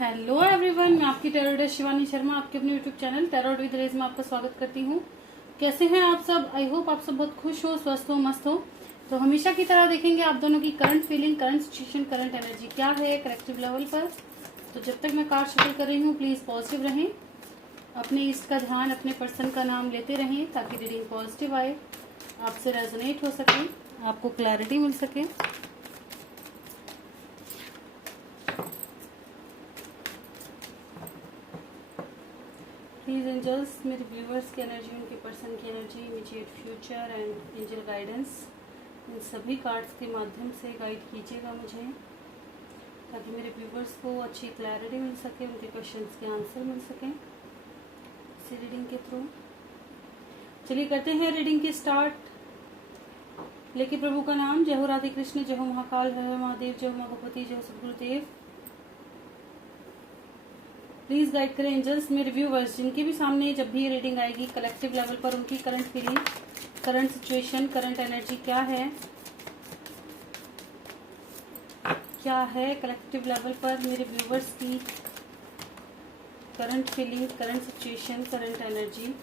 Hello everyone, मैं आपकी tarot reader Shivani Sharma आपके अपने यूट्यूब चैनल टैरोट विद रेज में आपका स्वागत करती हूँ। कैसे हैं आप सब? आई होप आप सब बहुत खुश हो, स्वस्थ हो, मस्त हो। तो हमेशा की तरह देखेंगे आप दोनों की current feeling, current situation, current energy क्या है कलेक्टिव लेवल पर। तो जब तक मैं कार्ड शफल कर रही हूँ प्लीज पॉजिटिव रहें, अपने इष्ट का ध्यान, अपने पर्सन का नाम लेते रहें ताकि रीडिंग पॉजिटिव आए, आपसे रेजोनेट हो सके, आपको क्लैरिटी मिल सके। प्लीज एंजल्स, मेरे व्यूवर्स की एनर्जी, उनके पर्सन की energy, immediate future and angel guidance, इन सभी कार्ड्स के माध्यम से गाइड कीजिएगा मुझे ताकि मेरे व्यूवर्स को अच्छी क्लैरिटी मिल सके, उनके क्वेश्चंस के आंसर मिल सकें इसी रीडिंग के थ्रू। चलिए करते हैं रीडिंग की स्टार्ट। लेके प्रभु का नाम, जय हो राधे कृष्ण, जय हो महाकाल, हर हर महादेव, जय हो माँ भगवती, जय हो सदगुरुदेव। प्लीज गाइड करें एंजल्स मेरे व्यूवर्स जिनके भी सामने जब भी रीडिंग आएगी कलेक्टिव लेवल पर, उनकी current feeling, current situation, current energy क्या है कलेक्टिव लेवल पर मेरे व्यूवर्स की current feeling, current situation, current energy.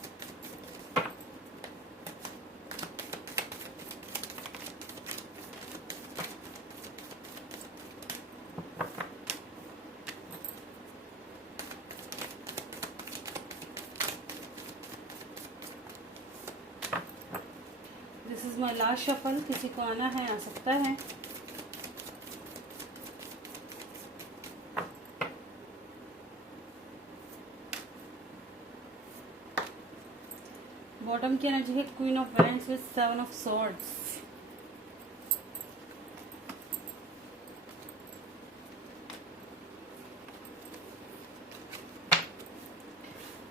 This is my last shuffle, किसी को आना है आ सकता है। बॉटम की एनर्जी है queen of wands with 7 of swords.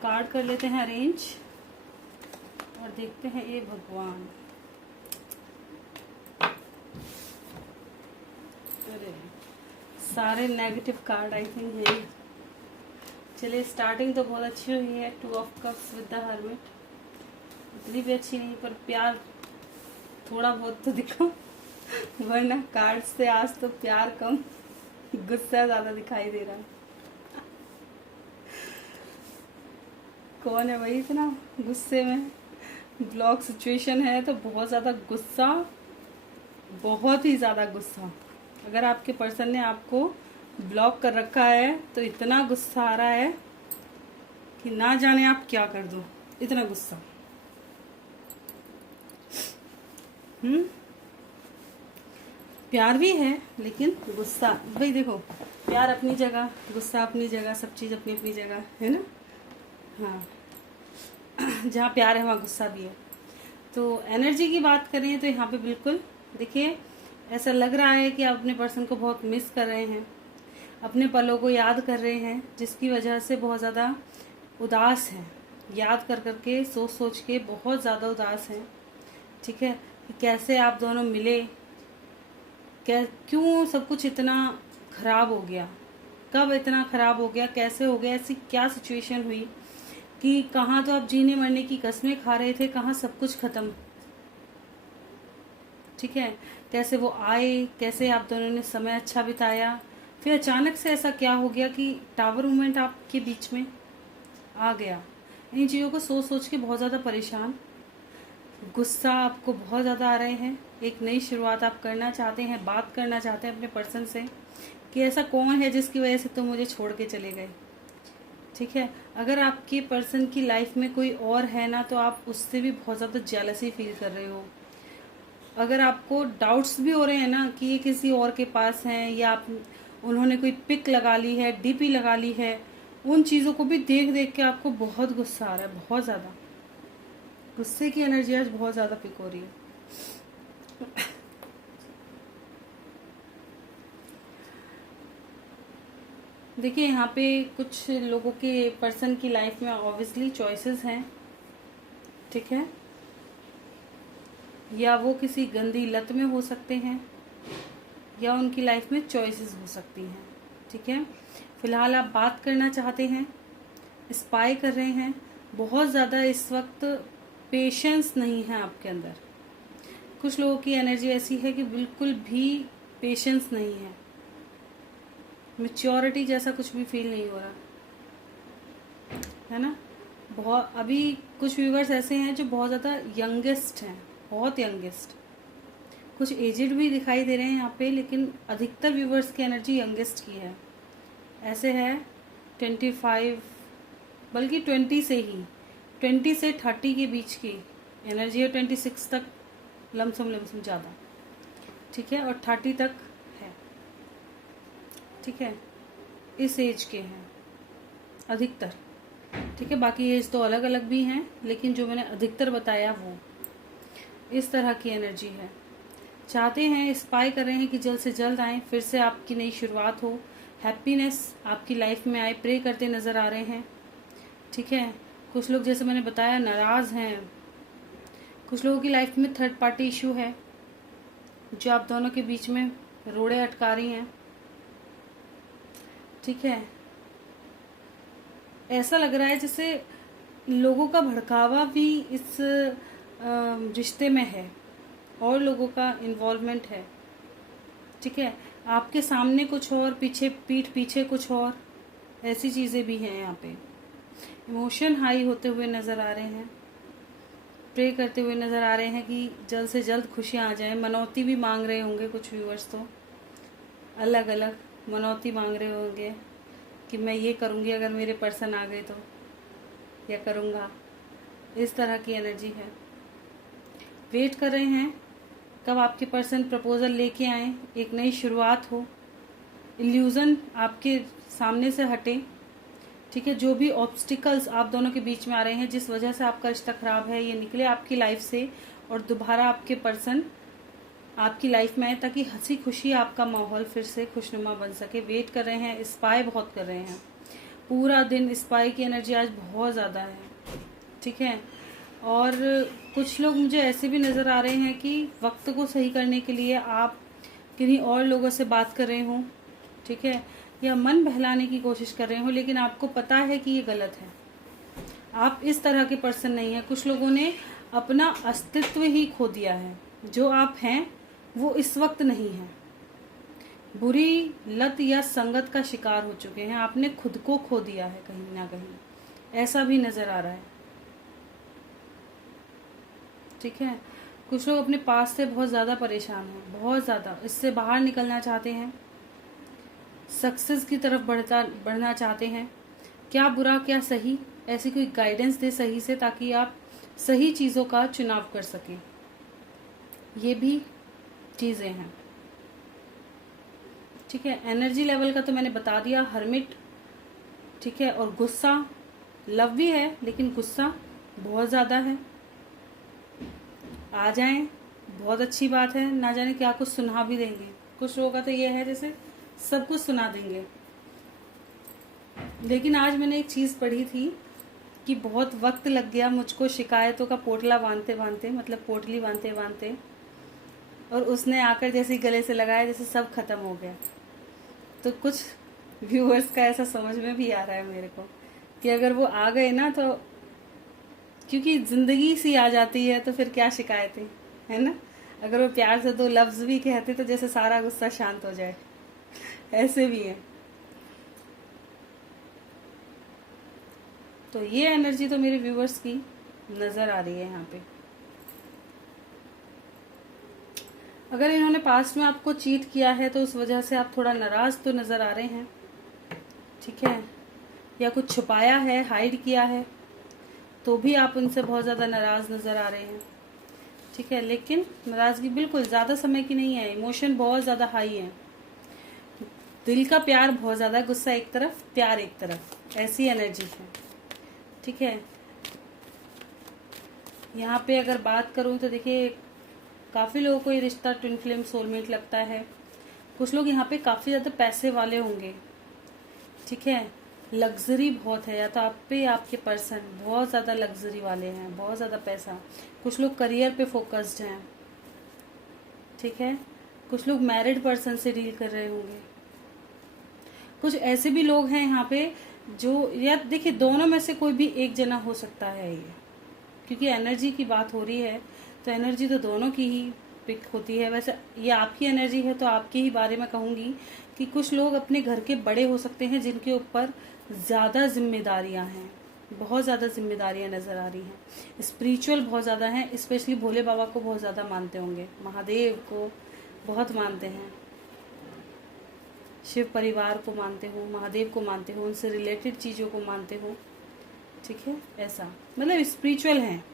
Card कर लेते हैं अरेंज और देखते हैं ये भगवान। अरे सारे नेगेटिव कार्ड आई थिंक है। चलिए स्टार्टिंग तो बहुत अच्छी हुई है, 2 of cups with the hermit. इतनी भी अच्छी नहीं पर प्यार थोड़ा बहुत तो दिखा, वरना कार्ड से आज तो प्यार कम, गुस्सा ज्यादा दिखाई दे रहा है। कौन है भाई इतना गुस्से में? ब्लॉक सिचुएशन है तो बहुत ज्यादा गुस्सा, बहुत ही ज्यादा गुस्सा। अगर आपके पर्सन ने आपको ब्लॉक कर रखा है तो इतना गुस्सा आ रहा है कि ना जाने आप क्या कर दो, इतना गुस्सा। प्यार भी है लेकिन गुस्सा, भाई देखो प्यार अपनी जगह, गुस्सा अपनी जगह, सब चीज अपनी अपनी जगह है ना। हाँ, जहाँ प्यार है वहाँ गुस्सा भी है। तो एनर्जी की बात करें तो यहाँ पे बिल्कुल देखिए ऐसा लग रहा है कि आप अपने पर्सन को बहुत मिस कर रहे हैं, अपने पलों को याद कर रहे हैं, जिसकी वजह से बहुत ज़्यादा उदास हैं, याद कर करके सोच सोच के बहुत ज़्यादा उदास हैं। ठीक है, कि कैसे आप दोनों मिले, क्यों सब कुछ इतना खराब हो गया, कब इतना खराब हो गया, कैसे हो गया, ऐसी क्या सिचुएशन हुई कि कहाँ तो आप जीने मरने की कस्में खा रहे थे, कहाँ सब कुछ खत्म। ठीक है, कैसे वो आए, कैसे आप दोनों ने समय अच्छा बिताया, फिर अचानक से ऐसा क्या हो गया कि टावर मूवमेंट आपके बीच में आ गया। इन चीज़ों को सोच सोच के बहुत ज़्यादा परेशान, गुस्सा आपको बहुत ज़्यादा आ रहे हैं। एक नई शुरुआत आप करना चाहते हैं, बात करना चाहते हैं अपने पर्सन से कि ऐसा कौन है जिसकी वजह से तुम मुझे छोड़ के चले गए। ठीक है, अगर आपके पर्सन की लाइफ में कोई और है ना तो आप उससे भी बहुत ज़्यादा जेलसी फील कर रहे हो। अगर आपको डाउट्स भी हो रहे हैं ना कि ये किसी और के पास हैं, या उन्होंने कोई पिक लगा ली है, डीपी लगा ली है, उन चीज़ों को भी देख देख के आपको बहुत गुस्सा आ रहा है, बहुत ज़्यादा गुस्से की एनर्जी आज बहुत ज़्यादा पिक हो रही है। देखिए यहाँ पे कुछ लोगों के पर्सन की लाइफ में ऑब्वियसली चॉइसेस हैं। ठीक है, या वो किसी गंदी लत में हो सकते हैं, या उनकी लाइफ में चॉइसेस हो सकती हैं। ठीक है, फिलहाल आप बात करना चाहते हैं, स्पाई कर रहे हैं, बहुत ज़्यादा इस वक्त पेशेंस नहीं है आपके अंदर। कुछ लोगों की एनर्जी ऐसी है कि बिल्कुल भी पेशेंस नहीं है। मैच्योरिटी जैसा कुछ भी फील नहीं हो रहा है ना। बहुत अभी कुछ व्यूवर्स ऐसे हैं जो बहुत ज़्यादा यंगेस्ट हैं, बहुत यंगेस्ट। कुछ एजिड भी दिखाई दे रहे हैं यहाँ पे, लेकिन अधिकतर व्यूवर्स की एनर्जी यंगेस्ट की है। ऐसे है 25, बल्कि 20 से ही, 20 से 30 के बीच की एनर्जी है। 26 तक लमसम ज़्यादा, ठीक है, और 30 तक है, ठीक है, इस एज के हैं अधिकतर, ठीक है। बाकी एज तो अलग अलग भी हैं, लेकिन जो मैंने अधिकतर बताया वो इस तरह की एनर्जी है। चाहते हैं, स्पाई कर रहे हैं कि जल्द से जल्द आए, फिर से आपकी नई शुरुआत हो, हैप्पीनेस आपकी लाइफ में आए, प्रे करते नज़र आ रहे हैं, ठीक है। कुछ लोग जैसे मैंने बताया नाराज़ हैं, कुछ लोगों की लाइफ में थर्ड पार्टी इशू है जो आप दोनों के बीच में रोड़े अटका रही हैं, ठीक है। ऐसा लग रहा है जैसे लोगों का भड़कावा भी इस रिश्ते में है और लोगों का इन्वॉल्वमेंट है, ठीक है। आपके सामने कुछ और, पीठ पीछे कुछ और, ऐसी चीज़ें भी हैं यहाँ पे। इमोशन हाई होते हुए नज़र आ रहे हैं, प्रे करते हुए नज़र आ रहे हैं कि जल्द से जल्द खुशियाँ आ जाएं। मनौती भी मांग रहे होंगे कुछ व्यूअर्स, तो अलग अलग मनौती मांग रहे होंगे कि मैं ये करूँगी अगर मेरे पर्सन आ गए तो, या करूँगा। इस तरह की एनर्जी है। वेट कर रहे हैं कब आपके पर्सन प्रपोजल लेके आए, एक नई शुरुआत हो, इल्यूज़न आपके सामने से हटे, ठीक है। जो भी ऑब्स्टिकल्स आप दोनों के बीच में आ रहे हैं, जिस वजह से आपका रिश्ता खराब है, ये निकले आपकी लाइफ से और दोबारा आपके पर्सन आपकी लाइफ में आए, ताकि हंसी खुशी आपका माहौल फिर से खुशनुमा बन सके। वेट कर रहे हैं, स्पाई बहुत कर रहे हैं पूरा दिन, स्पाई की एनर्जी आज बहुत ज़्यादा है, ठीक है। और कुछ लोग मुझे ऐसे भी नज़र आ रहे हैं कि वक्त को सही करने के लिए आप किन्हीं और लोगों से बात कर रहे हों, ठीक है, या मन बहलाने की कोशिश कर रहे हो, लेकिन आपको पता है कि ये गलत है। आप इस तरह के पर्सन नहीं हैं। कुछ लोगों ने अपना अस्तित्व ही खो दिया है, जो आप हैं वो इस वक्त नहीं है। बुरी लत या संगत का शिकार हो चुके हैं, आपने खुद को खो दिया है कहीं ना कहीं, ऐसा भी नजर आ रहा है, ठीक है। कुछ लोग अपने पास से बहुत ज़्यादा परेशान हैं, बहुत ज़्यादा, इससे बाहर निकलना चाहते हैं, सक्सेस की तरफ बढ़ना चाहते हैं। क्या बुरा क्या सही, ऐसी कोई गाइडेंस दे सही से, ताकि आप सही चीज़ों का चुनाव कर सकें। ये भी चीज़ें हैं, ठीक है। एनर्जी लेवल का तो मैंने बता दिया, हर्मिट, ठीक है। और गुस्सा, लव भी है लेकिन गुस्सा बहुत ज़्यादा है। आ जाएं, बहुत अच्छी बात है, ना जाने क्या कुछ सुना भी देंगे। कुछ लोगों का तो ये है जैसे सब कुछ सुना देंगे। लेकिन आज मैंने एक चीज़ पढ़ी थी कि बहुत वक्त लग गया मुझको शिकायतों का पोटला बांधते बांधते, मतलब पोटली बांधते बांधते, और उसने आकर जैसे गले से लगाया जैसे सब खत्म हो गया। तो कुछ व्यूअर्स का ऐसा समझ में भी आ रहा है मेरे को कि अगर वो आ गए ना, तो क्योंकि जिंदगी सी आ जाती है तो फिर क्या शिकायतें, है ना। अगर वो प्यार से दो लफ्ज भी कहते तो जैसे सारा गुस्सा शांत हो जाए, ऐसे भी है। तो ये एनर्जी तो मेरे व्यूअर्स की नजर आ रही है यहाँ पे। अगर इन्होंने पास्ट में आपको चीट किया है तो उस वजह से आप थोड़ा नाराज तो नजर आ रहे हैं, ठीक है, या कुछ छुपाया है, हाइड किया है, तो भी आप उनसे बहुत ज़्यादा नाराज नजर आ रहे हैं, ठीक है। लेकिन नाराजगी बिल्कुल ज़्यादा समय की नहीं है, इमोशन बहुत ज़्यादा हाई है, दिल का प्यार बहुत ज़्यादा, गुस्सा एक तरफ, प्यार एक तरफ, ऐसी एनर्जी है, ठीक है। यहाँ पे अगर बात करूँ तो देखिए काफ़ी लोगों को ये रिश्ता ट्विन फ्लेम सोलमेट लगता है। कुछ लोग यहाँ पे काफ़ी ज़्यादा पैसे वाले होंगे, ठीक है, लग्जरी बहुत है, या तो आप पे आपके पर्सन बहुत ज़्यादा लग्जरी वाले हैं, बहुत ज़्यादा पैसा। कुछ लोग करियर पे फोकस्ड हैं, ठीक है। कुछ लोग मैरिड पर्सन से डील कर रहे होंगे। कुछ ऐसे भी लोग हैं यहाँ पे जो, या देखिए दोनों में से कोई भी एक जना हो सकता है ये, क्योंकि एनर्जी की बात हो रही है तो एनर्जी तो दोनों की ही पिक होती है। वैसे ये आपकी एनर्जी है तो आपके ही बारे में कहूँगी कि कुछ लोग अपने घर के बड़े हो सकते हैं जिनके ऊपर ज़्यादा जिम्मेदारियां हैं, बहुत ज़्यादा जिम्मेदारियां नज़र आ रही हैं। स्पिरिचुअल बहुत ज़्यादा हैं, स्पेशली भोले बाबा को बहुत ज़्यादा मानते होंगे, महादेव को बहुत मानते हैं, शिव परिवार को मानते हो, महादेव को मानते हो, उनसे रिलेटेड चीज़ों को मानते हो, ठीक है। ऐसा मतलब स्पिरिचुअल हैं,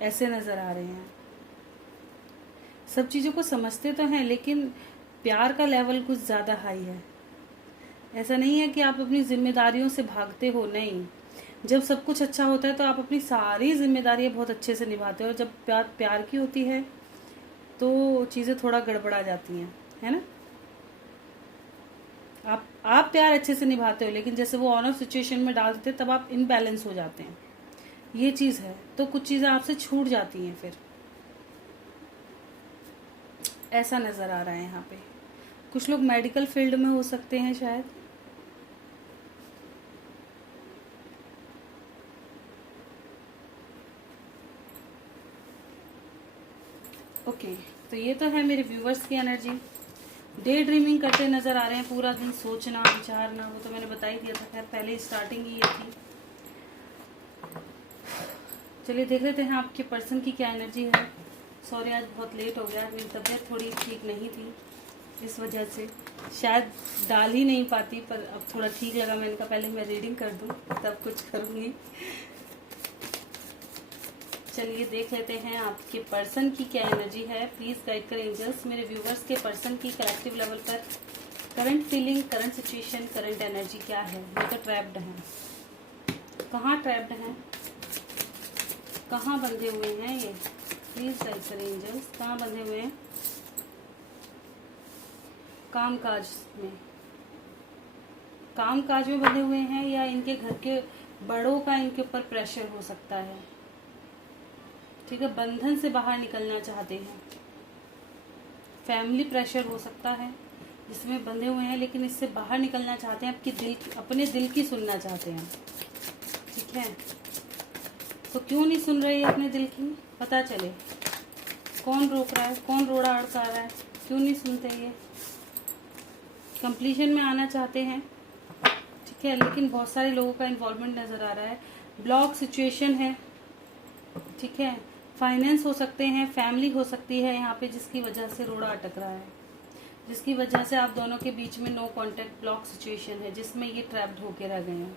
ऐसे नज़र आ रहे हैं। सब चीज़ों को समझते तो हैं लेकिन प्यार का लेवल कुछ ज़्यादा हाई है। ऐसा नहीं है कि आप अपनी जिम्मेदारियों से भागते हो, नहीं। जब सब कुछ अच्छा होता है तो आप अपनी सारी जिम्मेदारियां बहुत अच्छे से निभाते हो। जब प्यार की होती है तो चीज़ें थोड़ा गड़बड़ा जाती हैं, है ना। आप प्यार अच्छे से निभाते हो लेकिन जैसे वो ऑन ऑफ सिचुएशन में डाल देते तब आप इनबैलेंस हो जाते हैं, ये चीज़ है। तो कुछ चीज़ें आपसे छूट जाती हैं, फिर ऐसा नज़र आ रहा है यहाँ पे। कुछ लोग मेडिकल फील्ड में हो सकते हैं शायद। ओके, तो ये तो है मेरे व्यूवर्स की एनर्जी। डे ड्रीमिंग करते नजर आ रहे हैं, पूरा दिन सोचना विचारना, वो तो मैंने बता ही दिया था, खैर पहले स्टार्टिंग ही ये थी। चलिए देख लेते हैं आपके पर्सन की क्या एनर्जी है। सॉरी आज बहुत लेट हो गया, मेरी तबीयत थोड़ी ठीक नहीं थी, इस वजह से शायद डाल ही नहीं पाती, पर अब थोड़ा ठीक लगा। मैंने कहा पहले मैं रीडिंग कर दूं तब कुछ करूँगी। चलिए देख लेते हैं आपके पर्सन की क्या एनर्जी है। प्लीज गाइड करें एंजल्स मेरे व्यूवर्स के पर्सन की कलेक्टिव लेवल पर current feeling, current situation, current energy क्या है। ये तो ट्रैप्ड हैं, कहाँ ट्रैप्ड हैं, कहाँ बंधे हुए हैं ये। प्लीज गाइड करें एंजल्स, कहाँ बंधे हुए हैं। कामकाज में, कामकाज में बंधे हुए हैं, या इनके घर के बड़ों का इनके ऊपर प्रेशर हो सकता है, ठीक है। बंधन से बाहर निकलना चाहते हैं, फैमिली प्रेशर हो सकता है जिसमें बंधे हुए हैं, लेकिन इससे बाहर निकलना चाहते हैं, अपने दिल की सुनना चाहते हैं, ठीक है। तो क्यों नहीं सुन रहे अपने दिल की, पता चले कौन रोक रहा है, कौन रोड़ा अड़का रहा है, क्यों नहीं सुनते ये। कंप्लीशन में आना चाहते हैं, ठीक है, लेकिन बहुत सारे लोगों का इन्वॉल्वमेंट नजर आ रहा है। ब्लॉक सिचुएशन है, ठीक है। फाइनेंस हो सकते हैं, फैमिली हो सकती है यहाँ पे, जिसकी वजह से रोड़ा अटक रहा है, जिसकी वजह से आप दोनों के बीच में नो कांटेक्ट, ब्लॉक सिचुएशन है, जिसमें ये ट्रैप्ड होके रह गए हैं।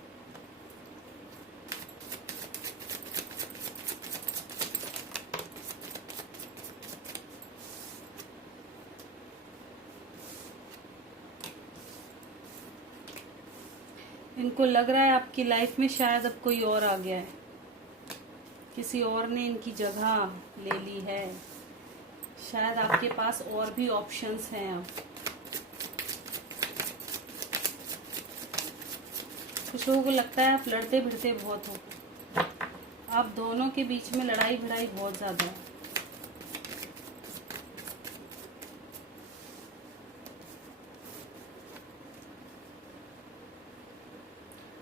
इनको लग रहा है आपकी लाइफ में शायद अब कोई और आ गया है, किसी और ने इनकी जगह ले ली है, शायद आपके पास और भी ऑप्शंस हैं अब। कुछ लोगों को लगता है आप लड़ते भिड़ते बहुत हो, आप दोनों के बीच में लड़ाई भिड़ाई बहुत ज्यादा है।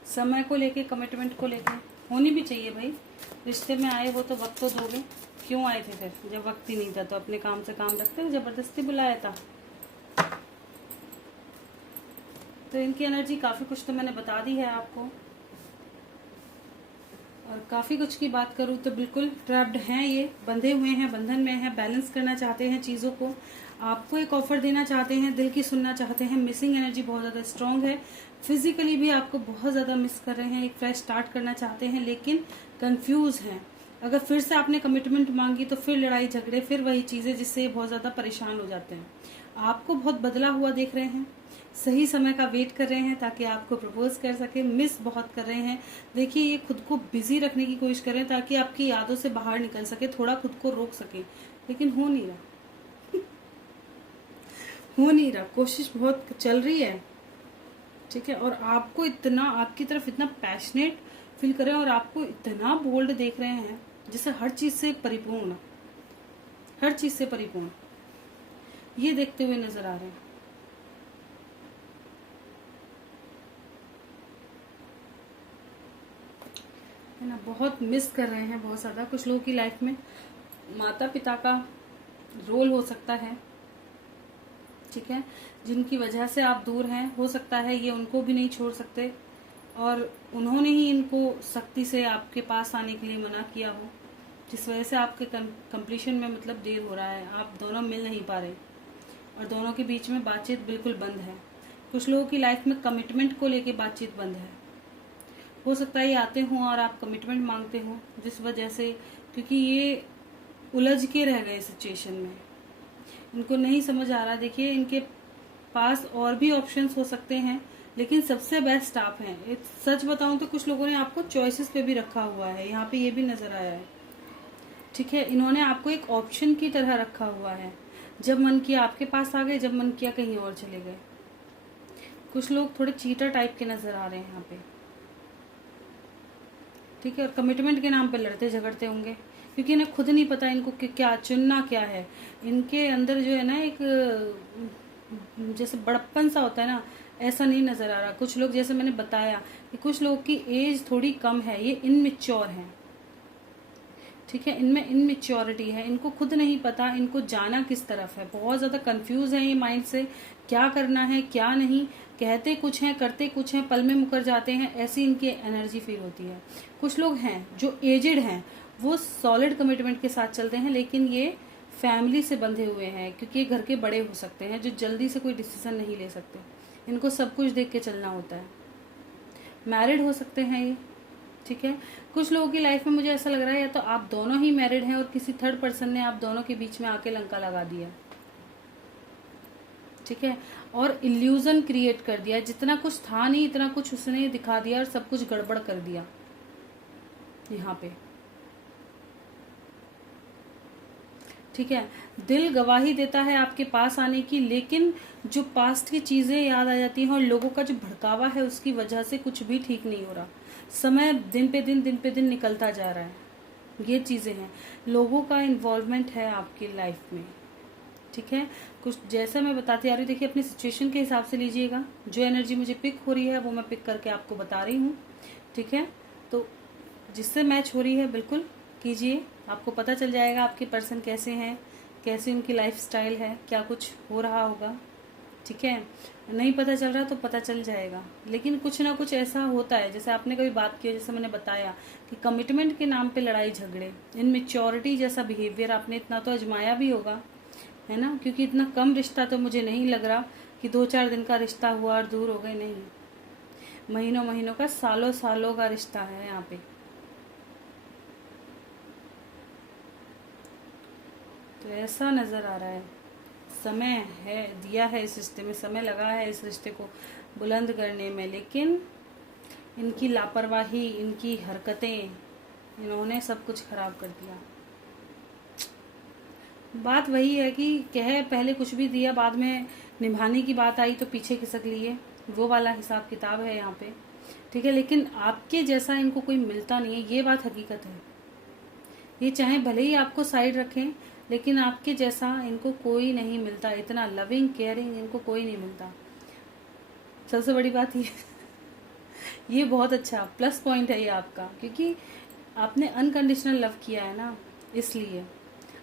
समय को लेके, कमिटमेंट को लेके होनी भी चाहिए भाई। रिश्ते में आए हो तो वक्त तो दोगे, क्यों आए थे फिर जब वक्त ही नहीं था। तो अपने काम से काम रखते हो, जबरदस्ती बुलाया था। तो इनकी एनर्जी काफी कुछ तो मैंने बता दी है आपको, और काफी कुछ की बात करूँ तो बिल्कुल ट्रैप्ड हैं ये, बंधे हुए हैं, बंधन में हैं, बैलेंस करना चाहते हैं चीजों को, आपको एक ऑफर देना चाहते हैं, दिल की सुनना चाहते हैं। मिसिंग एनर्जी बहुत ज्यादा स्ट्रांग है, फिजिकली भी आपको बहुत ज्यादा मिस कर रहे हैं, एक फ्रेश स्टार्ट करना चाहते हैं, लेकिन कंफ्यूज हैं। अगर फिर से आपने कमिटमेंट मांगी तो फिर लड़ाई झगड़े, फिर वही चीजें, जिससे बहुत ज्यादा परेशान हो जाते हैं। आपको बहुत बदला हुआ देख रहे हैं, सही समय का वेट कर रहे हैं ताकि आपको प्रपोज कर सके, मिस बहुत कर रहे हैं। देखिए ये खुद को बिजी रखने की कोशिश कर रहे हैं ताकि आपकी यादों से बाहर निकल सके, थोड़ा खुद को रोक सके, लेकिन हो नहीं रहा हो नहीं रहा। कोशिश बहुत चल रही है, ठीक है। और आपको इतना, आपकी तरफ इतना पैशनेट फील कर रहे हैं, और आपको इतना बोल्ड देख रहे हैं, जैसे हर चीज से परिपूर्ण, हर चीज से परिपूर्ण ये देखते हुए नजर आ रहे हैं। है ना, बहुत मिस कर रहे हैं बहुत ज्यादा। कुछ लोगों की लाइफ में माता पिता का रोल हो सकता है, ठीक है, जिनकी वजह से आप दूर हैं, हो सकता है ये उनको भी नहीं छोड़ सकते और उन्होंने ही इनको सख्ती से आपके पास आने के लिए मना किया हो, जिस वजह से आपके कंप्लीशन में मतलब देर हो रहा है, आप दोनों मिल नहीं पा रहे और दोनों के बीच में बातचीत बिल्कुल बंद है। कुछ लोगों की लाइफ में कमिटमेंट को लेके बातचीत बंद है। हो सकता है ये आते हों और आप कमिटमेंट मांगते हो, जिस वजह से, क्योंकि ये उलझ के रह गए सिचुएशन में, इनको नहीं समझ आ रहा। देखिए, इनके पास और भी ऑप्शंस हो सकते हैं, लेकिन सबसे बेस्ट आप हैं। सच बताऊं तो कुछ लोगों ने आपको चॉइसेस पे भी रखा हुआ है, यहाँ पे ये भी नजर आया है। ठीक है, इन्होंने आपको एक ऑप्शन की तरह रखा हुआ है। जब मन किया आपके पास आ गए, जब मन किया कहीं और चले गए। कुछ लोग थोड़े चीटर टाइप के नजर आ रहे हैं यहाँ पे। ठीक है, और कमिटमेंट के नाम पे लड़ते झगड़ते होंगे, क्योंकि इन्हें खुद नहीं पता इनको क्या चुनना क्या है। इनके अंदर जो है ना, एक जैसे बड़प्पन सा होता है ना, ऐसा नहीं नजर आ रहा। कुछ लोग, जैसे मैंने बताया कि कुछ लोग की एज थोड़ी कम है, ये इनमेच्योर हैं। ठीक है, इनमें इनमेच्योरिटी है, इनको खुद नहीं पता इनको जाना किस तरफ है। बहुत ज्यादा कंफ्यूज है ये माइंड से, क्या करना है क्या नहीं। कहते कुछ हैं, करते कुछ हैं, पल में मुकर जाते हैं, ऐसी इनकी एनर्जी फील होती है। कुछ लोग हैं जो एजेड हैं, वो सॉलिड कमिटमेंट के साथ चलते हैं, लेकिन ये फैमिली से बंधे हुए हैं, क्योंकि ये घर के बड़े हो सकते हैं, जो जल्दी से कोई डिसीजन नहीं ले सकते। इनको सब कुछ देख के चलना होता है। मैरिड हो सकते हैं ये। ठीक है, कुछ लोगों की लाइफ में मुझे ऐसा लग रहा है, या तो आप दोनों ही मैरिड हैं और किसी थर्ड पर्सन ने आप दोनों के बीच में आके लंका लगा दिया। ठीक है, और इल्यूजन क्रिएट कर दिया। जितना कुछ था नहीं, इतना कुछ उसने दिखा दिया और सब कुछ गड़बड़ कर दिया यहाँ पे। ठीक है, दिल गवाही देता है आपके पास आने की, लेकिन जो पास्ट की चीजें याद आ जाती हैं और लोगों का जो भड़कावा है, उसकी वजह से कुछ भी ठीक नहीं हो रहा। समय दिन पे दिन निकलता जा रहा है। ये चीजें हैं, लोगों का इन्वॉल्वमेंट है आपकी लाइफ में। ठीक है, कुछ जैसा मैं बताती आ रही हूँ, देखिए अपनी सिचुएशन के हिसाब से लीजिएगा। जो एनर्जी मुझे पिक हो रही है वो मैं पिक करके आपको बता रही हूँ। ठीक है, तो जिससे मैच हो रही है बिल्कुल कीजिए, आपको पता चल जाएगा आपके पर्सन कैसे हैं, कैसे उनकी लाइफ स्टाइल है, क्या कुछ हो रहा होगा। ठीक है, नहीं पता चल रहा तो पता चल जाएगा, लेकिन कुछ ना कुछ ऐसा होता है। जैसे आपने कभी बात की, जैसे मैंने बताया कि कमिटमेंट के नाम पे लड़ाई झगड़े, इनमेच्योरिटी जैसा बिहेवियर आपने इतना तो आजमाया भी होगा, है ना। क्योंकि इतना कम रिश्ता तो मुझे नहीं लग रहा कि 2-4 दिन का रिश्ता हुआ और दूर हो गए, नहीं, महीनों महीनों का, सालों सालों का रिश्ता है यहाँ पे। तो ऐसा नजर आ रहा है, समय है दिया है इस रिश्ते में, समय लगा है इस रिश्ते को बुलंद करने में, लेकिन इनकी लापरवाही, इनकी हरकतें, इन्होंने सब कुछ खराब कर दिया। बात वही है कि कहे पहले कुछ भी दिया, बाद में निभाने की बात आई तो पीछे खिसक लिए, वो वाला हिसाब किताब है यहाँ पे। ठीक है, लेकिन आपके जैसा इनको कोई मिलता नहीं है, ये बात हकीकत है। ये चाहे भले ही आपको साइड रखें, लेकिन आपके जैसा इनको कोई नहीं मिलता। इतना लविंग केयरिंग इनको कोई नहीं मिलता। सबसे बड़ी बात ये बहुत अच्छा प्लस पॉइंट है ये आपका, क्योंकि आपने अनकंडीशनल लव किया है ना, इसलिए।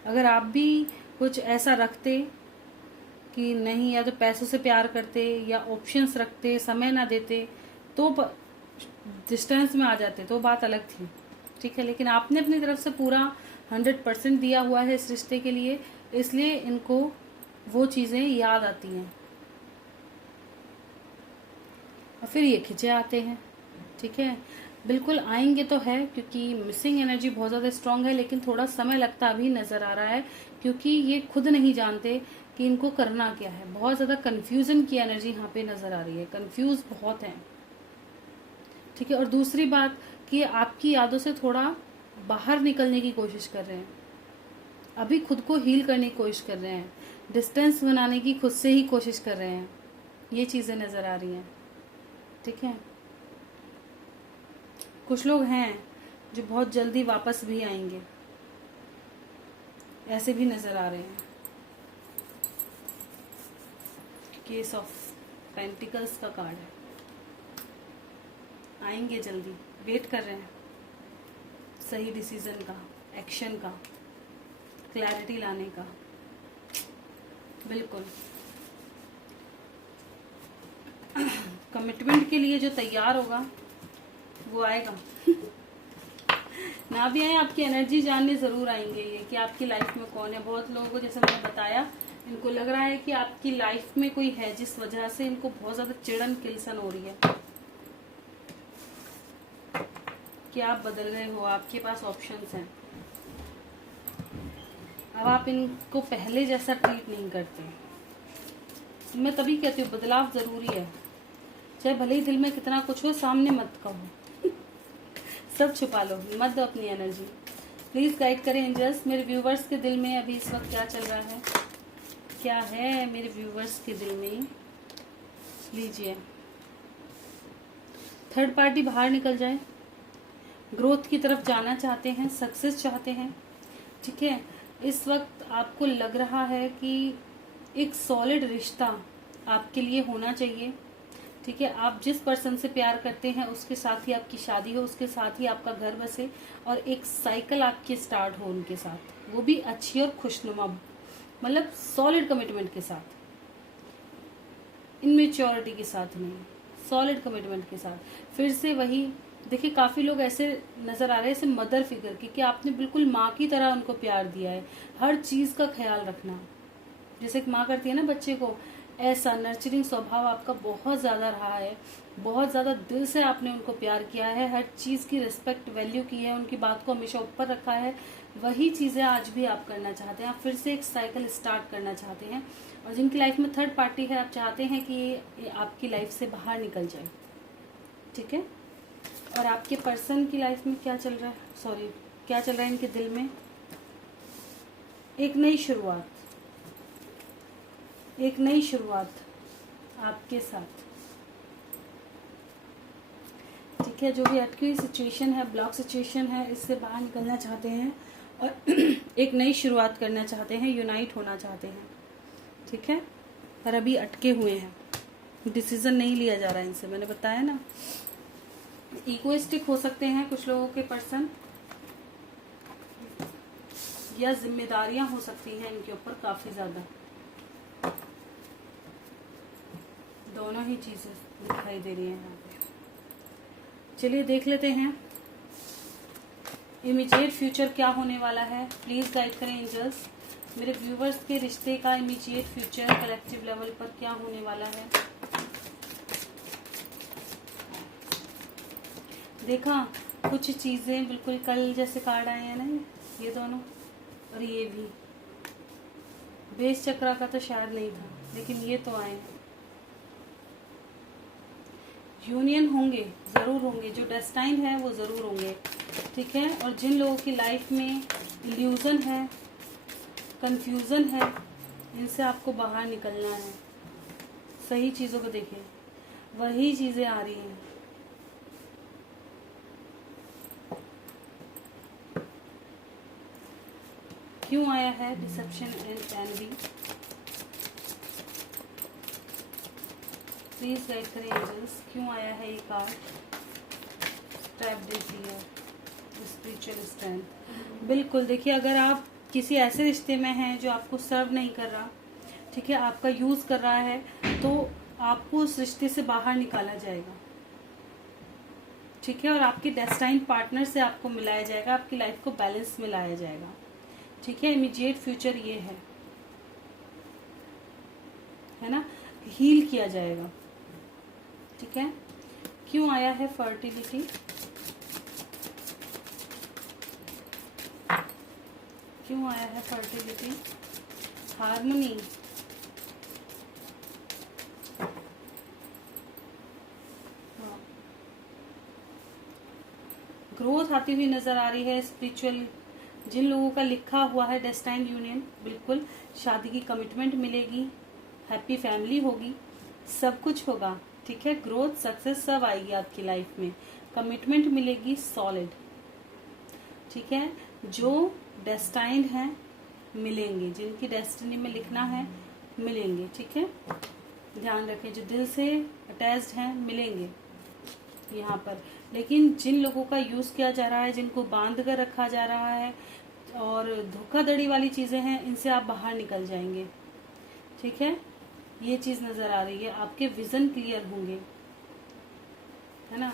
अगर आप भी कुछ ऐसा रखते कि नहीं, या तो पैसों से प्यार करते या ऑप्शंस रखते, समय ना देते, तो डिस्टेंस में आ जाते, तो बात अलग थी। ठीक है, लेकिन आपने अपनी तरफ से पूरा 100% दिया हुआ है इस रिश्ते के लिए, इसलिए इनको वो चीजें याद आती हैं और फिर ये खिंचे आते हैं। ठीक है, बिल्कुल आएंगे तो है, क्योंकि मिसिंग एनर्जी बहुत ज्यादा स्ट्रांग है, लेकिन थोड़ा समय लगता भी नजर आ रहा है, क्योंकि ये खुद नहीं जानते कि इनको करना क्या है। बहुत ज्यादा कंफ्यूजन की एनर्जी यहाँ पे नजर आ रही है, कंफ्यूज बहुत है। ठीक है, और दूसरी बात कि आपकी यादों से थोड़ा बाहर निकलने की कोशिश कर रहे हैं, अभी खुद को हील करने की कोशिश कर रहे हैं, डिस्टेंस बनाने की खुद से ही कोशिश कर रहे हैं। ये चीजें नजर आ रही हैं। ठीक है, कुछ लोग हैं जो बहुत जल्दी वापस भी आएंगे, ऐसे भी नजर आ रहे हैं। केस ऑफ पेंटिकल्स का कार्ड है, आएंगे जल्दी, वेट कर रहे हैं सही डिसीजन का, एक्शन का, क्लैरिटी लाने का। बिल्कुल कमिटमेंट के लिए जो तैयार होगा वो आएगा। ना भी आए, आपकी एनर्जी जानने जरूर आएंगे ये कि आपकी लाइफ में कौन है। बहुत लोगों को, जैसे मैंने बताया, इनको लग रहा है कि आपकी लाइफ में कोई है जिस वजह से इनको बहुत ज्यादा चिड़न किलसन हो रही है कि आप बदल गए हो, आपके पास ऑप्शंस हैं। अब आप इनको पहले जैसा ट्रीट नहीं करते। मैं तभी कहती हूँ बदलाव जरूरी है, चाहे भले ही दिल में कितना कुछ हो, सामने मत कहो। सब छुपा लो, मत दो अपनी एनर्जी। प्लीज गाइड करें एंजल्स, मेरे व्यूवर्स के दिल में अभी इस वक्त क्या चल रहा है, क्या है मेरे व्यूवर्स के दिल में। लीजिए, थर्ड पार्टी बाहर निकल जाए, ग्रोथ की तरफ जाना चाहते हैं, सक्सेस चाहते हैं, ठीक है। इस वक्त आपको लग रहा है कि एक सॉलिड रिश्ता आपके लिए होना चाहिए, ठीक है। आप जिस पर्सन से प्यार करते हैं उसके साथ ही आपकी शादी हो, उसके साथ ही आपका घर बसे और एक साइकिल आपकी स्टार्ट हो उनके साथ, वो भी अच्छी और खुशनुमा, मतलब सॉलिड कमिटमेंट के साथ, इनमेच्योरिटी के साथ नहीं, सॉलिड कमिटमेंट के साथ। फिर से वही देखिए, काफी लोग ऐसे नजर आ रहे हैं, ऐसे मदर फिगर के, कि आपने बिल्कुल माँ की तरह उनको प्यार दिया है, हर चीज का ख्याल रखना, जैसे एक माँ करती है ना बच्चे को, ऐसा नर्चरिंग स्वभाव आपका बहुत ज्यादा रहा है, बहुत ज्यादा दिल से आपने उनको प्यार किया है, हर चीज की रिस्पेक्ट वैल्यू की है, उनकी बात को हमेशा ऊपर रखा है। वही चीजें आज भी आप करना चाहते हैं, आप फिर से एक साइकिल स्टार्ट करना चाहते हैं। और जिनकी लाइफ में थर्ड पार्टी है, आप चाहते हैं कि ये आपकी लाइफ से बाहर निकल जाए, ठीक है। और आपके पर्सन की लाइफ में क्या चल रहा है, सॉरी क्या चल रहा है इनके दिल में, एक नई शुरुआत, एक नई शुरुआत आपके साथ, ठीक है। जो भी अटकी हुई सिचुएशन है, ब्लॉक सिचुएशन है, इससे बाहर निकलना चाहते हैं और एक नई शुरुआत करना चाहते हैं, यूनाइट होना चाहते हैं, ठीक है। पर अभी अटके हुए हैं, डिसीजन नहीं लिया जा रहा है इनसे, मैंने बताया ना। इगोइस्टिक हो सकते हैं कुछ लोगों के पर्सन, या जिम्मेदारियां हो सकती हैं इनके ऊपर काफी ज्यादा, दोनों ही चीजें दिखाई दे रही हैं यहाँ पे। चलिए देख लेते हैं इमीडिएट फ्यूचर क्या होने वाला है। प्लीज गाइड करें एंजल्स, मेरे व्यूवर्स के रिश्ते का इमीडिएट फ्यूचर कलेक्टिव लेवल पर क्या होने वाला है। देखा, कुछ चीजें बिल्कुल कल जैसे कार्ड आए हैं ना, ये दोनों और ये भी। बेस चक्रा का तो शायद नहीं था, लेकिन ये तो आए हैं। यूनियन होंगे, जरूर होंगे, जो डेस्टाइन है वो जरूर होंगे, ठीक है। और जिन लोगों की लाइफ में इल्यूजन है, कंफ्यूजन है, इनसे आपको बाहर निकलना है। सही चीजों को देखिए, वही चीजें आ रही हैं। क्यों आया है deception and envy, please guide करें एंजल्स, क्यों आया है ये card. Trapped in fear, spiritual strength. बिल्कुल देखिए, अगर आप किसी ऐसे रिश्ते में हैं जो आपको सर्व नहीं कर रहा, ठीक है, आपका यूज कर रहा है, तो आपको उस रिश्ते से बाहर निकाला जाएगा, ठीक है। और आपके डेस्टाइन पार्टनर से आपको मिलाया जाएगा, आपकी लाइफ को बैलेंस में लाया जाएगा, ठीक है। इमीडिएट फ्यूचर ये है ना, हील किया जाएगा, ठीक है। क्यों आया है फर्टिलिटी, क्यों आया है फर्टिलिटी, हार्मनी, ग्रोथ आती हुई नजर आ रही है, स्पिरिचुअल। जिन लोगों का लिखा हुआ है डेस्टाइन यूनियन, बिल्कुल शादी की कमिटमेंट मिलेगी, हैप्पी फैमिली होगी, सब कुछ होगा, ठीक है। ग्रोथ, सक्सेस सब आएगी आपकी लाइफ में, कमिटमेंट मिलेगी सॉलिड, ठीक है। जो डेस्टाइंड हैं मिलेंगे, जिनकी डेस्टिनी में लिखना है मिलेंगे, ठीक है। ध्यान रखें, जो दिल से अटैच्ड हैं मिलेंगे यहाँ पर। लेकिन जिन लोगों का यूज किया जा रहा है, जिनको बांध कर रखा जा रहा है और धोखाधड़ी वाली चीजें हैं, इनसे आप बाहर निकल जाएंगे, ठीक है। ये चीज नजर आ रही है, आपके विजन क्लियर होंगे, है ना।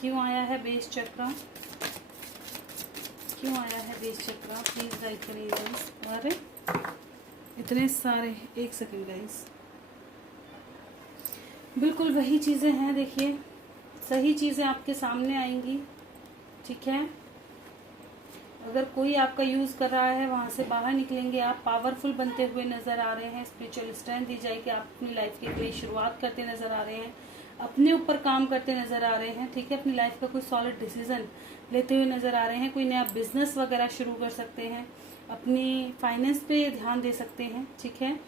क्यों आया है बेस चक्र, क्यों आया है बेस चक्र, प्लीज राइट करिए गाइस। अरे इतने सारे, एक सेकंड गाइस। बिल्कुल वही चीजें हैं, देखिए सही चीजें आपके सामने आएंगी, ठीक है। अगर कोई आपका यूज कर रहा है वहां से बाहर निकलेंगे आप, पावरफुल बनते हुए नजर आ रहे हैं, स्पिरिचुअल स्ट्रेंथ दी जाएगी, आप अपनी लाइफ की नई शुरुआत करते नजर आ रहे हैं, अपने ऊपर काम करते नजर आ रहे हैं, ठीक है। अपनी लाइफ का कोई सॉलिड डिसीजन लेते हुए नजर आ रहे हैं, कोई नया बिजनेस वगैरह शुरू कर सकते हैं, अपनी फाइनेंस पे ध्यान दे सकते हैं, ठीक है।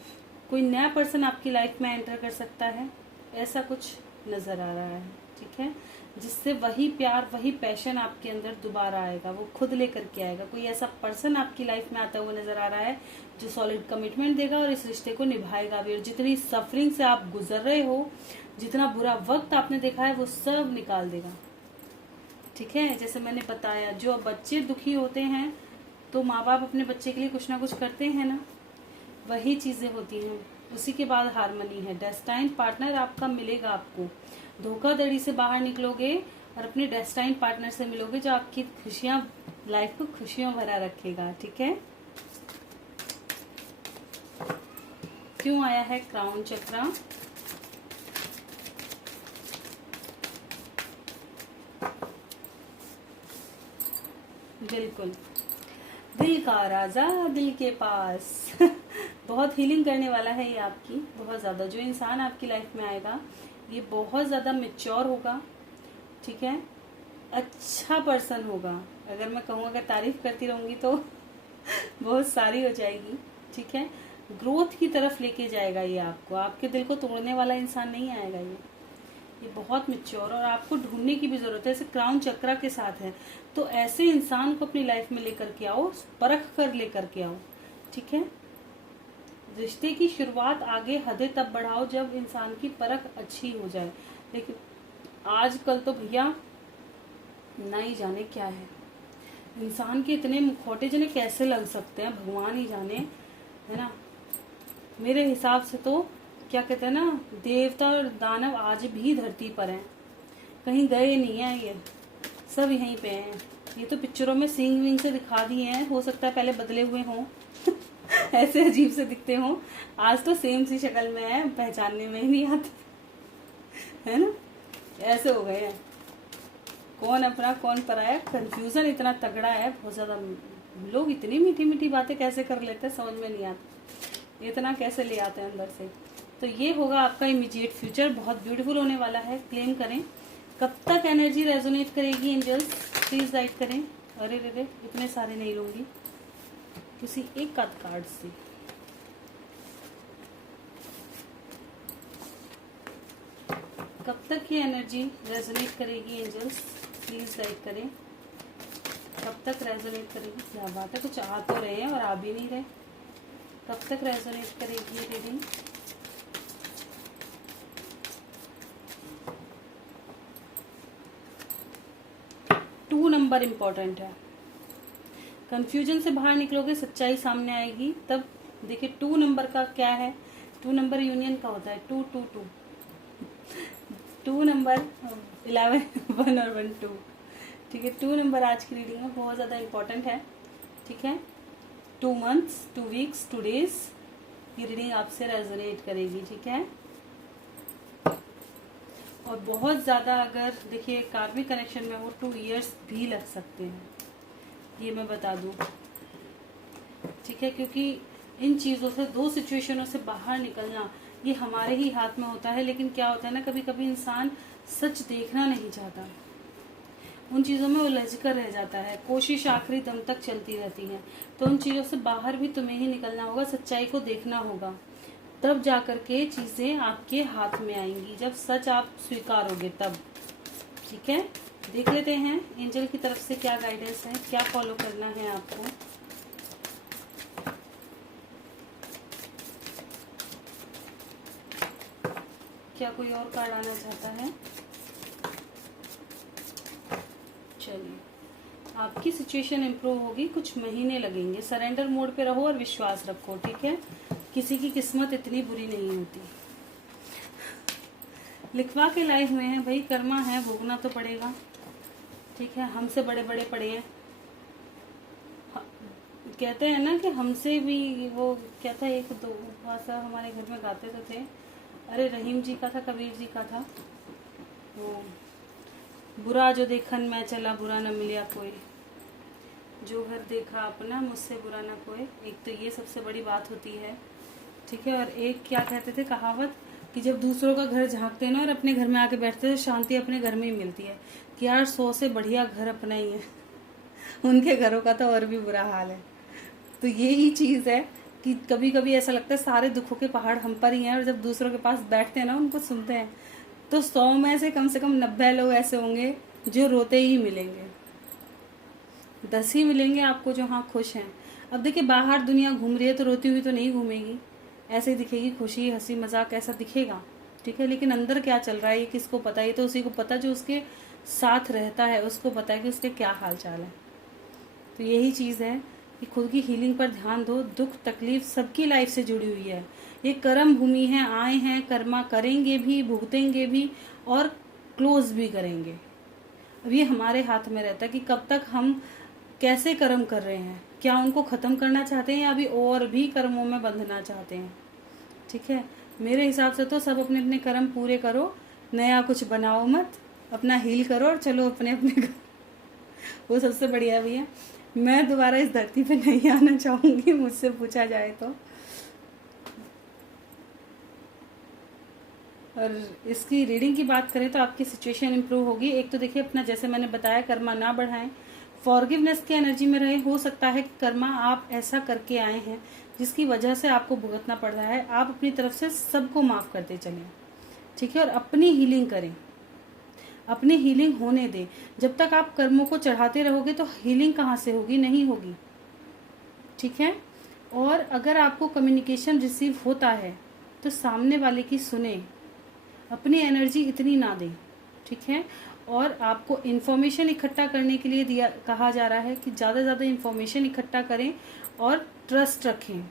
कोई नया पर्सन आपकी लाइफ में एंटर कर सकता है, ऐसा कुछ नजर आ रहा है, ठीक है। जिससे वही प्यार, वही पैशन आपके अंदर दोबारा आएगा, वो खुद लेकर के आएगा। कोई ऐसा पर्सन आपकी लाइफ में आता हुआ नजर आ रहा है जो सॉलिड कमिटमेंट देगा और इस रिश्ते को निभाएगा भी। और जितनी सफरिंग से आप गुजर रहे हो, जितना बुरा वक्त आपने देखा है, वो सब निकाल देगा, ठीक है। जैसे मैंने बताया, जो बच्चे दुखी होते हैं तो माँ बाप अपने बच्चे के लिए कुछ ना कुछ करते हैं ना, वही चीजें होती हैं। उसी के बाद हारमनी है। डेस्टाइन पार्टनर आपका मिलेगा आपको, धोखाधड़ी से बाहर निकलोगे और अपने डेस्टाइन पार्टनर से मिलोगे जो आपकी खुशियां, लाइफ को खुशियों भरा रखेगा, ठीक है। क्यों आया है क्राउन चक्र, बिल्कुल दिल का राजा दिल के पास बहुत हीलिंग करने वाला है ये आपकी, बहुत ज्यादा। जो इंसान आपकी लाइफ में आएगा ये बहुत ज्यादा मैच्योर होगा, ठीक है, अच्छा पर्सन होगा। अगर मैं कहूँ, अगर तारीफ करती रहूंगी तो बहुत सारी हो जाएगी, ठीक है। ग्रोथ की तरफ लेके जाएगा ये आपको, आपके दिल को तोड़ने वाला इंसान नहीं आएगा ये बहुत मैच्योर। और आपको ढूंढने की भी जरूरत है, ऐसे क्राउन चक्रा के साथ है, तो ऐसे इंसान को अपनी लाइफ में लेकर के आओ, परख कर लेकर के आओ, ठीक है। रिश्ते की शुरुआत आगे हदें तब बढ़ाओ जब इंसान की परख अच्छी हो जाए। लेकिन आजकल तो भैया ना ही जाने क्या है, इंसान के इतने मुखौटे जिन्हें कैसे लग सकते हैं भगवान ही जाने, है ना। मेरे हिसाब से तो क्या कहते हैं ना, देवता और दानव आज भी धरती पर हैं, कहीं गए नहीं है, ये सब यहीं पे हैं। ये तो पिक्चरों में सींग विंग से दिखा दिए हैं, हो सकता है पहले बदले हुए हों ऐसे अजीब से दिखते हों, आज तो सेम सी शक्ल में है, पहचानने में ही नहीं आते, है ना। ऐसे हो गए हैं, कौन अपना कौन पराया, कंफ्यूजन इतना तगड़ा है, बहुत ज्यादा। लोग इतनी मीठी मीठी बातें कैसे कर लेते हैं समझ में नहीं आता, इतना कैसे ले आते हैं अंदर से। तो ये होगा आपका इमीडिएट फ्यूचर, बहुत ब्यूटीफुल होने वाला है, क्लेम करें। कब तक एनर्जी रेजोनेट करेगी एंजल्स, प्लीज गाइड करें। अरे रे इतने सारे नहीं लूंगी, किसी एक कार्ड से। कब तक ये एनर्जी रेजोनेट करेगी एंजल्स, प्लीज गाइड करें। कब तक रेजोनेट करेगी, क्या बात है, कुछ आ तो रहे हैं और आ भी नहीं रहे। कब तक रेजोनेट करेगी ये रीडिंग। टू नंबर इम्पोर्टेंट है, कंफ्यूजन से बाहर निकलोगे, सच्चाई सामने आएगी। तब देखिए 2 नंबर का क्या है, 2 नंबर यूनियन का होता है, 2 2 2 2 नंबर 11 1 और 1 2, ठीक है। 2 नंबर आज की रीडिंग में बहुत ज्यादा इम्पोर्टेंट है, ठीक है। 2 मंथ्स 2 वीक्स 2 डेज ये रीडिंग आपसे रेजोनेट करेगी, ठीक है। और बहुत ज्यादा अगर देखिए कार्मिक कनेक्शन में वो 2 इयर्स भी लग सकते हैं, ये मैं बता दूं, ठीक है। क्योंकि इन चीजों से, 2 सिचुएशनों से बाहर निकलना ये हमारे ही हाथ में होता है। लेकिन क्या होता है ना, कभी कभी इंसान सच देखना नहीं चाहता, उन चीजों में उलझ कर रह जाता है, कोशिश आखिरी दम तक चलती रहती है। तो उन चीजों से बाहर भी तुम्हें ही निकलना होगा, सच्चाई को देखना होगा, तब जाकर के चीजें आपके हाथ में आएंगी, जब सच आप स्वीकारोगे तब, ठीक है। देख लेते हैं एंजल की तरफ से क्या गाइडेंस है, क्या फॉलो करना है आपको। क्या कोई और कार्ड आना चाहता है। चलिए, आपकी सिचुएशन इंप्रूव होगी, कुछ महीने लगेंगे। सरेंडर मोड पे रहो और विश्वास रखो, ठीक है। किसी की किस्मत इतनी बुरी नहीं होती, लिखवा के लाए हुए हैं भाई, कर्मा है, भोगना तो पड़ेगा। ठीक है, हमसे बड़े बड़े पड़े हैं। कहते हैं ना कि हमसे भी वो क्या था, एक दो भाषा हमारे घर में गाते तो थे, अरे रहीम जी का था, कबीर जी का था, वो बुरा जो देखन मैं चला बुरा न मिलिया कोई, जो घर देखा अपना मुझसे बुरा ना कोई। एक तो ये सबसे बड़ी बात होती है। ठीक है, और एक क्या कहते थे कहावत, कि जब दूसरों का घर झांकते हैं ना और अपने घर में आके बैठते हैं तो शांति अपने घर में ही मिलती है, कि यार 100 से बढ़िया घर अपना ही है। उनके घरों का तो और भी बुरा हाल है। तो यही चीज़ है कि कभी कभी ऐसा लगता है सारे दुखों के पहाड़ हम पर ही हैं, और जब दूसरों के पास बैठते हैं ना, उनको सुनते हैं, तो 100 में से कम 90 लोग ऐसे होंगे जो रोते ही मिलेंगे, 10 ही मिलेंगे आपको जो हाँ खुश हैं। अब देखिए, बाहर दुनिया घूम रही है तो रोती हुई तो नहीं घूमेगी, ऐसे ही दिखेगी, खुशी हंसी मजाक ऐसा दिखेगा। ठीक है, लेकिन अंदर क्या चल रहा है ये किसको पता है? ये तो उसी को पता जो उसके साथ रहता है, उसको पता है कि उसके क्या हाल चाल है। तो यही चीज़ है कि खुद की हीलिंग पर ध्यान दो। दुख तकलीफ सबकी लाइफ से जुड़ी हुई है, ये कर्म भूमि है, आए हैं, कर्मा करेंगे भी, भुगतेंगे भी और क्लोज भी करेंगे। अब ये हमारे हाथ में रहता है कि कब तक हम कैसे कर्म कर रहे हैं, क्या उनको खत्म करना चाहते हैं या अभी और भी कर्मों में बंधना चाहते हैं। ठीक है, मेरे हिसाब से तो सब अपने अपने कर्म पूरे करो, नया कुछ बनाओ मत, अपना हील करो और चलो अपने अपने घर। वो सबसे बढ़िया भी है। मैं दोबारा इस धरती पे नहीं आना चाहूंगी, मुझसे पूछा जाए तो। और इसकी रीडिंग की बात करें तो आपकी सिचुएशन इंप्रूव होगी। एक तो देखिए, अपना जैसे मैंने बताया, कर्मा ना बढ़ाएं, फॉरगिवनेस की एनर्जी में रहे। हो सकता है कि कर्मा आप ऐसा करके आए हैं जिसकी वजह से आपको भुगतना पड़ रहा है, आप अपनी तरफ से सबको माफ करते चलें। ठीक है, और अपनी हीलिंग करें, अपनी हीलिंग होने दें। जब तक आप कर्मों को चढ़ाते रहोगे तो हीलिंग कहाँ से होगी? नहीं होगी। ठीक है, और अगर आपको कम्युनिकेशन रिसीव होता है तो सामने वाले की सुने, अपनी एनर्जी इतनी ना दें। ठीक है, और आपको इन्फॉर्मेशन इकट्ठा करने के लिए कहा जा रहा है कि ज़्यादा से ज़्यादा इन्फॉर्मेशन इकट्ठा करें और ट्रस्ट रखें।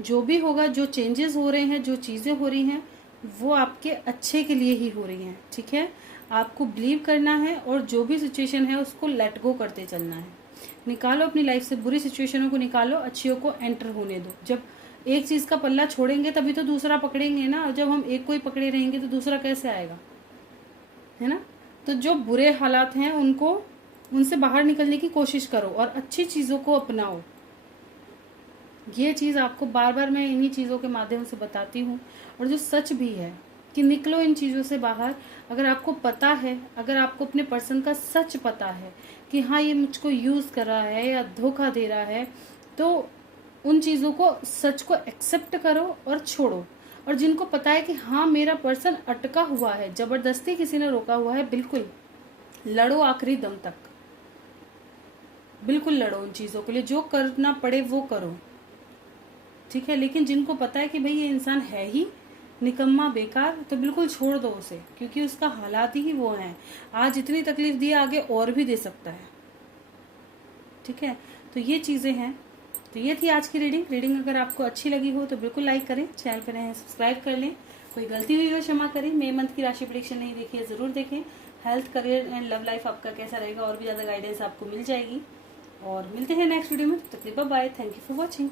जो भी होगा, जो चेंजेस हो रहे हैं, जो चीज़ें हो रही हैं, वो आपके अच्छे के लिए ही हो रही हैं। ठीक है, आपको बिलीव करना है और जो भी सिचुएशन है उसको लेट गो करते चलना है। निकालो अपनी लाइफ से, बुरी सिचुएशनों को निकालो, अच्छियों को एंटर होने दो। जब एक चीज़ का पल्ला छोड़ेंगे तभी तो दूसरा पकड़ेंगे ना, और जब हम एक को ही पकड़े रहेंगे तो दूसरा कैसे आएगा? है ना? तो जो बुरे हालात हैं उनसे बाहर निकलने की कोशिश करो और अच्छी चीज़ों को अपनाओ। ये चीज़ आपको बार बार मैं इन्हीं चीज़ों के माध्यम से बताती हूँ, और जो सच भी है कि निकलो इन चीज़ों से बाहर। अगर आपको पता है, अगर आपको अपने पर्सन का सच पता है कि हाँ ये मुझको यूज़ कर रहा है या धोखा दे रहा है, तो उन चीज़ों को, सच को एक्सेप्ट करो और छोड़ो। और जिनको पता है कि हाँ मेरा पर्सन अटका हुआ है, जबरदस्ती किसी ने रोका हुआ है, बिल्कुल लड़ो आखिरी दम तक, बिल्कुल लड़ो उन चीज़ों के लिए, जो करना पड़े वो करो। ठीक है, लेकिन जिनको पता है कि भाई ये इंसान है ही निकम्मा बेकार, तो बिल्कुल छोड़ दो उसे, क्योंकि उसका हालात ही वो हैं। आज इतनी तकलीफ दी, आगे और भी दे सकता है। ठीक है, तो ये चीज़ें हैं। तो ये थी आज की रीडिंग अगर आपको अच्छी लगी हो तो बिल्कुल लाइक करें, चैनल पर नए सब्सक्राइब कर लें। कोई गलती हुई हो क्षमा करें। मई मंथ की राशि प्रेडिक्शन नहीं देखी है, ज़रूर देखें। Health, career and love life आपका कैसा रहेगा, और भी ज़्यादा गाइडेंस आपको मिल जाएगी। और मिलते हैं नेक्स्ट वीडियो में, तब तक bye, thank you for watching.